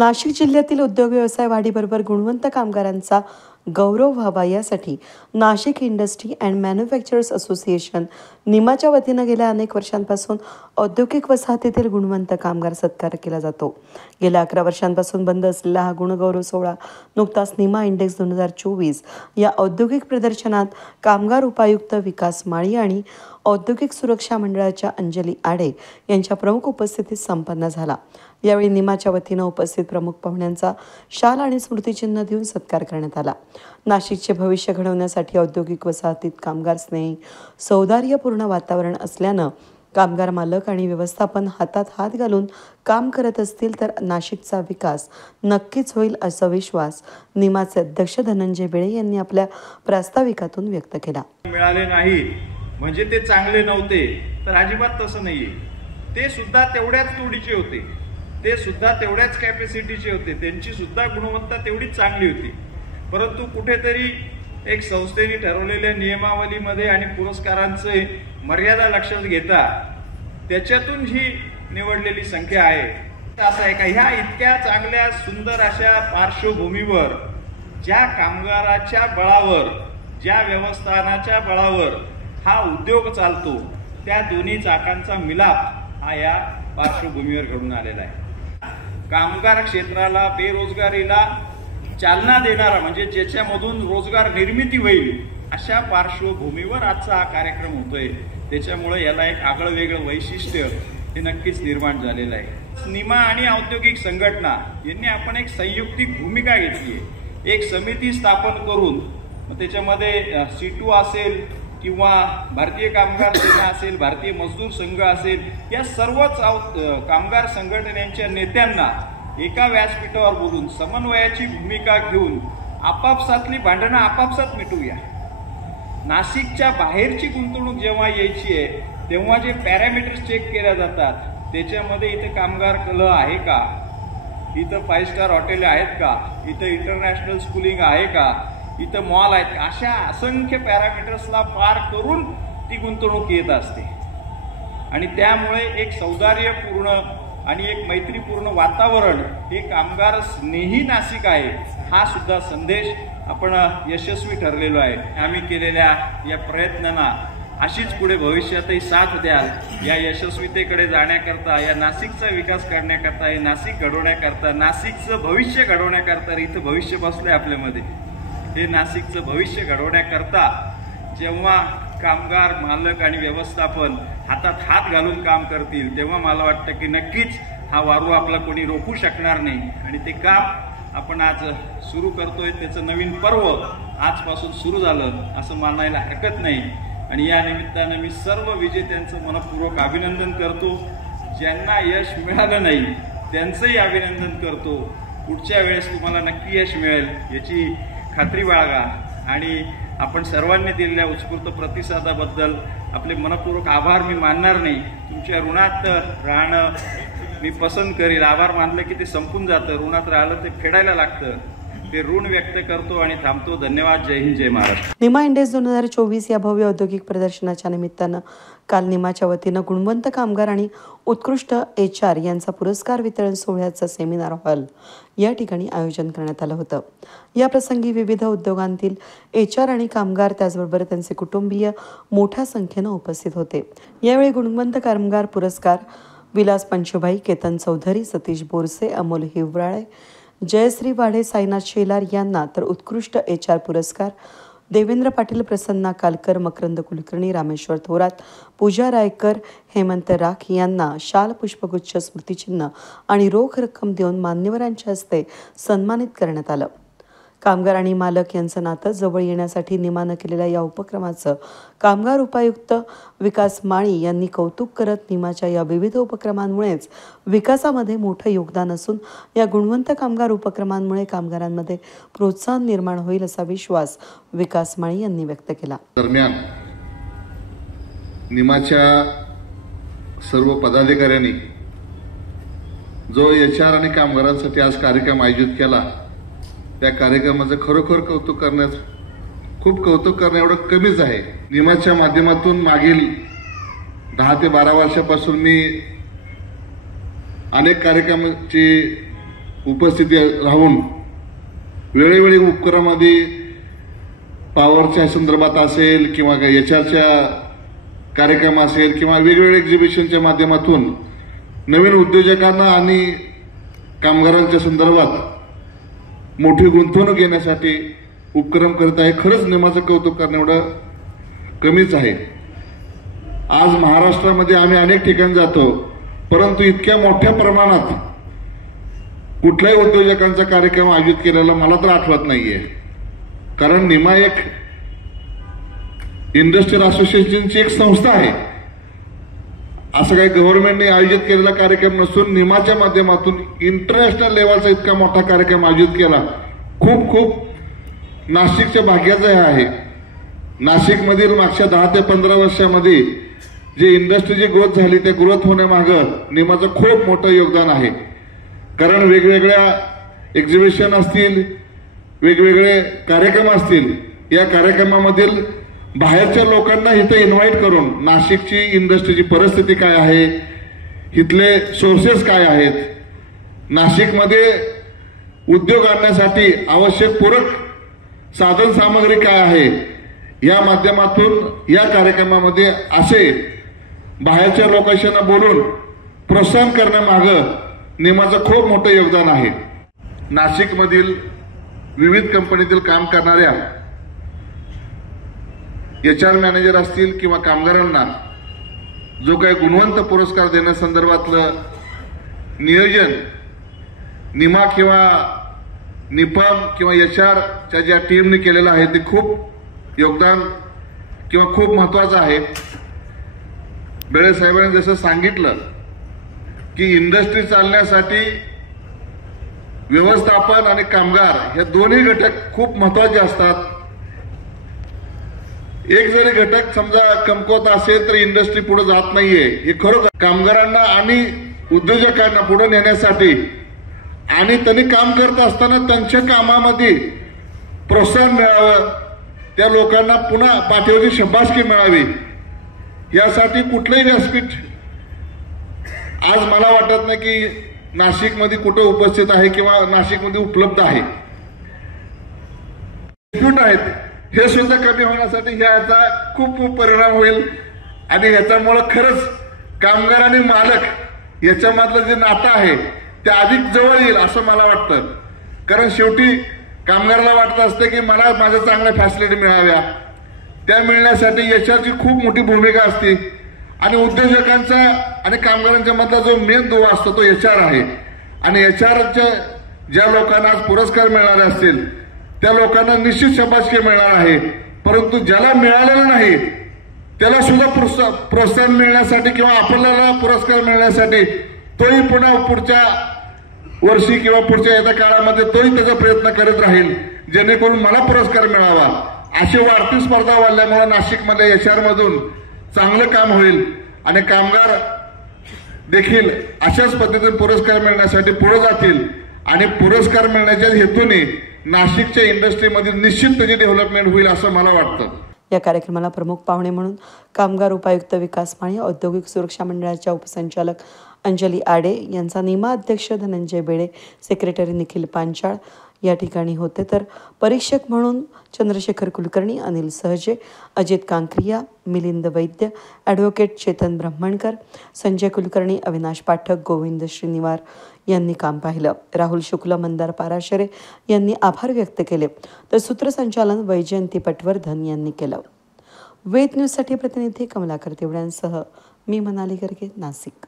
नाशिक जिल्ह्यातील उद्योग व्यवसाय वाढीबरोबर गुणवंत कामगारांचा गौरव व्हावा यासाठी Nashik industry and manufacturers association निमाच्या वतीनं गेल्या अनेक वर्षांपासून औद्योगिक वसाहतीतील गुणवंत कामगार सत्कार केला जातो। गेल्या 11 वर्षांपासून बंद असलेला हा गुणगौरव सोहळा नुकताच निमा इंडेक्स 2024 या औद्योगिक प्रदर्शनात कामगार उपायुक्त विकास माळी आणि औद्योगिक सुरक्षा मंडळाच्या अंजली आडे यांच्या प्रमुख उपस्थितीत संपन्न झाला। यावेळी निमाच्या वतीनं उपस्थित प्रमुख पाहुण्यांचा शाल आणि स्मृतिचिन्ह देऊन सत्कार करण्यात आला। नाशिकचे भविष्य घडवण्यासाठी औद्योगिक वसाहतीत कामगार स्नेही सौहार्दपूर्ण वातावरण असल्यानं कामगार मालक आणि व्यवस्थापन हातात हात घालून काम करत असतील तर नाशिकचा विकास नक्कीच होईल असा विश्वास निमाचे अध्यक्ष धनंजय बेळे यांनी आपल्या प्रास्ताविकातून व्यक्त केला। मिळाले नाही म्हणजे ते चांगले नव्हते तर अजिबात तसं नाहीये। ते सुद्धा तेवढ्याच तोडीचे होते, ते सुद्धा तेवढ्याच कॅपॅसिटीचे होते, त्यांची सुद्धा गुणवत्ता तेवढीच चांगली होती। परंतु कुठेतरी एक संस्थेने ठरवलेल्या नियमावलीमध्ये आणि पुरस्कारांचे मर्यादा लक्षात घेता त्याच्यातून ही निवडलेली संख्या आहे। असं आहे का, ह्या इतक्या चांगल्या सुंदर अशा पार्श्वभूमीवर ज्या कामगाराच्या बळावर, ज्या व्यवस्थापनाच्या बळावर हा उद्योग चालतो, त्या दोन्ही चाकांचा मिलाप हा या पार्श्वभूमीवर घडून आलेला आहे। कामगार क्षेत्राला, बेरोजगारीला चालना देणारा म्हणजे ज्याच्यामधून रोजगार निर्मिती होईल अशा पार्श्वभूमीवर आजचा हा कार्यक्रम होतोय। त्याच्यामुळे याला एक आगळं वेगळं वैशिष्ट्य हे नक्कीच निर्माण झालेलं आहे। निमा आणि औद्योगिक संघटना यांनी आपण एक संयुक्तिक भूमिका घेतली आहे। एक समिती स्थापन करून त्याच्यामध्ये C2 असेल किंवा भारतीय कामगार सेना असेल, भारतीय मजदूर संघ असेल, या सर्वच कामगार संघटनेच्या नेत्यांना एका व्यासपीठावर बोलून समन्वयाची भूमिका घेऊन आपापसातली भांडणं आपापसात मिटवूया। नाशिकच्या बाहेरची गुंतवणूक जेव्हा यायची आहे तेव्हा जे पॅरामीटर्स चेक केल्या जातात त्याच्यामध्ये इथे कामगार कलह आहे का, इथं 5 स्टार हॉटेल आहेत का, इथं इंटरनॅशनल स्कूलिंग आहे का, इथं मॉल आहेत का, अशा असंख्य पॅरामीटर्सला पार करून ती गुंतवणूक येत असते। आणि त्यामुळे एक सौहार्दपूर्ण आणि एक मैत्रीपूर्ण वातावरण हे कामगार स्नेही नाशिक आहे हा सुद्धा संदेश आपण यशस्वी ठरलेलो आहे। आम्ही केलेल्या या प्रयत्नांना अशीच पुढे भविष्यातही साथ द्याल। या यशस्वीतेकडे जाण्याकरता, या नाशिकचा विकास करण्याकरता, हे नाशिक घडवण्याकरता, नाशिकचं भविष्य घडवण्याकरता, इथं भविष्य बसलंय आपल्यामध्ये, हे नाशिकचं भविष्य घडवण्याकरता जेव्हा कामगार मालक आणि व्यवस्थापन हातात हात घालून काम करतील तेव्हा मला वाटतं की नक्कीच हा वारू आपला कोणी रोखू शकणार नाही। आणि ते काम आपण आज सुरू करतोय, त्याचं नवीन पर्व आजपासून सुरू झालं असं मानायला हरकत नाही। आणि या निमित्तानं मी सर्व विजेत्यांचं मनपूर्वक अभिनंदन करतो। ज्यांना यश मिळालं नाही त्यांचंही अभिनंदन करतो। पुढच्या वेळेस तुम्हाला नक्की यश मिळेल याची खात्री बाळगा। आणि आपण सर्वांनी दिलेल्या उत्स्फूर्त प्रतिसादाबद्दल आपले मनपूर्वक आभार मी मानणार नाही। तुमच्या ऋणात राहणं मी पसंत करेल। आभार मानलं की ते संपून जातं, ऋणात राहिलं ते फेडायला लागतं। ते ऋण व्यक्त करतो आणि थांबतो। धन्यवाद। जय हिंद, जय महाराष्ट्र। निमा इंडेक्स 2024 या भव्य औद्योगिक प्रदर्शनाच्या निमित्तानं काल निमाच्या वतीनं गुणवंत कामगार आणि उत्कृष्ट HR यांचा पुरस्कार वितरण सोहळ्याचा सेमिनार हॉल या ठिकाणी आयोजन करण्यात आलं होतं। या प्रसंगी विविध उद्योगांतील HR आणि कामगार त्याचबरोबर त्यांचे कुटुंबीय मोठ्या संख्येनं उपस्थित होते। यावेळी गुणवंत कामगार पुरस्कार विलास पंचुभाई, केतन चौधरी, सतीश बोरसे, अमोल हिवराळे, जयश्री वाडे, साईनाथ शेलार यांना तर उत्कृष्ट HR पुरस्कार देवेंद्र पाटील, प्रसन्ना कालकर, मकरंद कुलकर्णी, रामेश्वर थोरात, पूजा रायकर, हेमंत राख यांना शाल, पुष्पगुच्छ, स्मृतिचिन्ह आणि रोख रक्कम देऊन मान्यवरांच्या हस्ते सन्मानित करण्यात आलं। कामगार आणि मालक यांचं नातं जवळ येण्यासाठी निमानं केलेल्या या उपक्रमाचं कामगार उपायुक्त विकास माळी यांनी कौतुक करत निमाच्या या विविध उपक्रमांमुळेच विकासामध्ये मोठं योगदान असून या गुणवंत कामगार उपक्रमांमुळे कामगारांमध्ये प्रोत्साहन निर्माण होईल असा विश्वास विकास माळी यांनी व्यक्त केला। दरम्यान निमाच्या सर्व पदाधिकाऱ्यांनी जो HR आणि कामगारांसाठी आज कार्यक्रम आयोजित केला त्या कार्यक्रमाचं खरोखर खूप कौतुक करणं एवढं कमीच आहे। निमाच्या माध्यमातून मागील 10 ते 12 वर्षापासून मी अनेक कार्यक्रमाची उपस्थिती राहून वेळोवेळी उपक्रमामध्ये पॉवरच्या संदर्भात असेल किंवा एचआरच्या कार्यक्रम असेल किंवा वेगवेगळ्या एक्झिबिशनच्या माध्यमातून नवीन उद्योजकांना आणि कामगारांच्या संदर्भात मोठी गुंतवणूक घेण्यासाठी उपक्रम करत आहे. खरंच निमाचं कौतुक करणं एवढं कमीच आहे. आज महाराष्ट्रामध्ये आम्ही अनेक ठिकाणी जातो, परंतु इतक्या मोठ्या प्रमाणात कुठल्याही उद्योजकांचा कार्यक्रम आयोजित केलेला मला तर आठवत नाहीये. कारण निमा एक इंडस्ट्रियल असोसिएशनची एक संस्था आहे. असं काही गव्हर्नमेंटने आयोजित केलेला कार्यक्रम नसून निमाच्या माध्यमातून इंटरनॅशनल लेवलचा इतका मोठा कार्यक्रम आयोजित केला. खूप खूप नाशिकच्या भाग्याचं हे आहे. नाशिकमधील मागच्या 10 ते 15 वर्षामध्ये जे इंडस्ट्रीची ग्रोथ झाली त्या ग्रोथ होण्यामागं निमाचं खूप मोठं योगदान आहे. कारण वेगवेगळ्या एक्झिबिशन असतील, वेगवेगळे कार्यक्रम असतील, या कार्यक्रमामधील बाहेरच्या लोकांना इथं इन्व्हाइट करून नाशिकची इंडस्ट्रीची परिस्थिती काय आहे, इथले सोर्सेस काय आहेत, नाशिकमध्ये उद्योग आणण्यासाठी आवश्यक पूरक साधन सामग्री काय आहे, या माध्यमातून या कार्यक्रमामध्ये असे बाहेरच्या लोकांना बोलून प्रोत्साहन करण्यामागं निमाचं खूप मोठं योगदान आहे. नाशिकमधील विविध कंपनीतील काम करणाऱ्या एचआर मॅनेजर असतील किंवा कामगारांना जो काही गुणवंत पुरस्कार देण्यासंदर्भातलं नियोजन निमा किंवा निपम किंवा एचआरच्या ज्या टीमने केलेलं आहे ते खूप योगदान किंवा खूप महत्वाचं आहे. बेळे साहेबांनी जसं सांगितलं की इंडस्ट्री चालण्यासाठी व्यवस्थापन आणि कामगार हे दोन्ही घटक खूप महत्वाचे असतात. एक जरी घटक समजा कमकुवत असेल तर इंडस्ट्री पुढे जात नाहीये. हे खरोखर कामगारांना आणि उद्योजकांना पुढे नेण्यासाठी आणि त्यांनी काम करत असताना त्यांच्या कामामध्ये प्रोत्साहन मिळावं, त्या लोकांना पुन्हा पाठीवरची शाबासकी मिळावी, यासाठी कुठलंही व्यासपीठ आज मला वाटत नाही की नाशिकमध्ये कुठं उपस्थित आहे किंवा नाशिकमध्ये उपलब्ध आहे. आहेत हे सुद्धा कमी होण्यासाठी ह्याचा खूप खूप परिणाम होईल आणि ह्याच्यामुळे खरंच कामगार आणि मालक याच्यामधलं जे नातं आहे ते अधिक जवळ येईल असं मला वाटतं. कारण शेवटी कामगाराला वाटत असते की मला माझ्या चांगल्या फॅसिलिटी मिळाव्या, त्या मिळण्यासाठी एचआरची खूप मोठी भूमिका असते आणि उद्योजकांचा आणि कामगारांच्या मधला जो मेन दुवा असतो तो एचआर आहे. आणि एचआरच्या ज्या लोकांना आज पुरस्कार मिळणारे असतील त्या लोकांना निश्चित शाबासकी मिळणार आहे. परंतु ज्याला मिळालेलं नाही त्याला सुद्धा प्रोत्साहन मिळण्यासाठी किंवा आपल्याला पुरस्कार मिळण्यासाठी तोही पुन्हा पुढच्या वर्षी किंवा पुढच्या येत्या काळामध्ये तोही त्याचा प्रयत्न करत राहील जेणेकरून मला पुरस्कार मिळावा. अशी वाढती स्पर्धा वाढल्यामुळे नाशिकमध्ये एचआर मधून चांगलं काम होईल आणि कामगार देखील अशाच पद्धतीने पुरस्कार मिळण्यासाठी पुढे जातील आणि पुरस्कार मिळण्याच्या हेतूने नाशिकच्या इंडस्ट्रीमध्ये निश्चित त्याची डेव्हलपमेंट होईल असं मला वाटतं. या कार्यक्रमाला प्रमुख पाहुणे म्हणून कामगार उपायुक्त विकास माळी, औद्योगिक सुरक्षा मंडळाच्या उपसंचालक अंजली आडे यांचा निमा अध्यक्ष धनंजय बेडे, सेक्रेटरी निखिल पांचाळ या ठिकाणी होते. तर परीक्षक म्हणून चंद्रशेखर कुलकर्णी, अनिल सहजे, अजित कांक्रिया, मिलिंद वैद्य, ॲडव्होकेट चेतन ब्रह्मणकर, संजय कुलकर्णी, अविनाश पाठक, गोविंद श्रीनिवार यांनी काम पाहिलं. राहुल शुक्ल, मंदार पाराशरे यांनी आभार व्यक्त केले. तर सूत्रसंचालन वैजयंती पटवर्धन यांनी केलं. वेद न्यूजसाठी प्रतिनिधी कमलाकर तेवड्यांसह मी मनाली गर्गे, नाशिक.